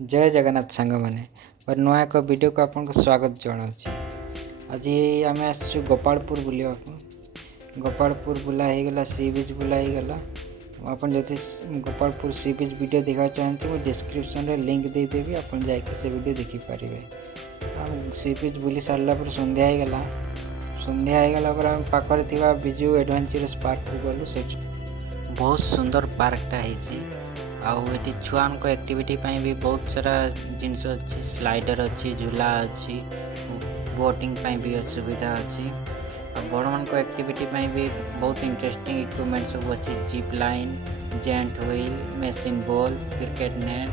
जय जगन्नाथ सांग मैंने और नुआ एक वीडियो को आपको स्वागत जनावि। आज आम आसु गोपालपुर बुलवा गोपालपुर बुला होगला सी बीच बुला होगला। आप गोपालपुर सी बीच वीडियो देखा चाहते मुझे डिस्क्रिप्शन रे लिंक देदेवी आप से वीडियो देखिपारे। सी बीच बुली सारा पर संध्या होगला। संध्या होगला पर आम पाखे थी बिजू एडवेंचरस पार्क को गलु। से बहुत सुंदर पार्कटा है। आउे छुआ एक्टिविटी भी बहुत सारा जिनस अच्छी स्लाइडर अच्छी झूला अच्छी बोटिंग भी सुविधा अच्छी। बड़ मान एक्टिविटी भी बहुत इंटरेस्टिंग इक्विपमेंट सब अच्छी zip line giant wheel machine ball cricket net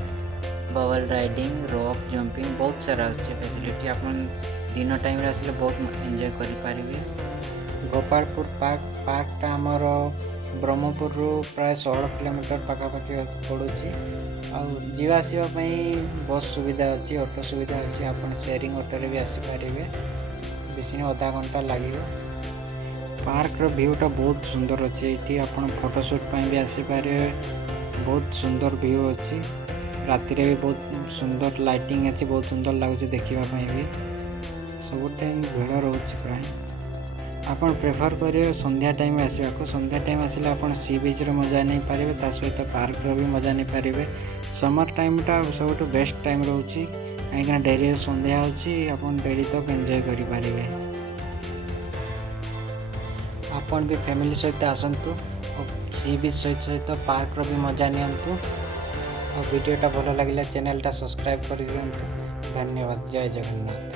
bubble riding rock jumping बहुत सारा अच्छे फैसिलिटी आप दिन टाइम आसले बहुत एंजॉय करें। गोपालपुर पार्कटा आमर ब्रह्मपुर प्राय 16 किलोमीटर पाखापाखि पड़ू। आसवाई बस सुविधा अच्छी ऑटो सुविधा अच्छी। आप शेयरिंग ऑटो भी आसीपारे बेस आधा घंटा लगे। पार्क व्यूटा बहुत सुंदर अच्छे। ये आप फोटोशूट भी आसीपारे। बहुत सुंदर व्यू अच्छी। राति भी बहुत सुंदर लाइटिंग अच्छी बहुत सुंदर लगुच देखापी भी सब टाइम भीड़ रोच प्राय। आप प्रेफर करेंगे संध्या टाइम आसवा। संध्या टाइम आसले आप सी बीच मजा नहीं पारे सहित पार्क भी मजा नहीं पारे। समर टाइमटा सब बेस्ट टाइम रोचे कहीं डेरी संध्या अच्छी आप डेरी तक एंजॉय करें। आपन भी फैमिली सहित आसतु सी बीच सहित पार्क भी मजा नियंतु। वीडियोटा भल लगे चैनलटा सब्सक्राइब कर दियंतु। धन्यवाद। जय जगन्नाथ।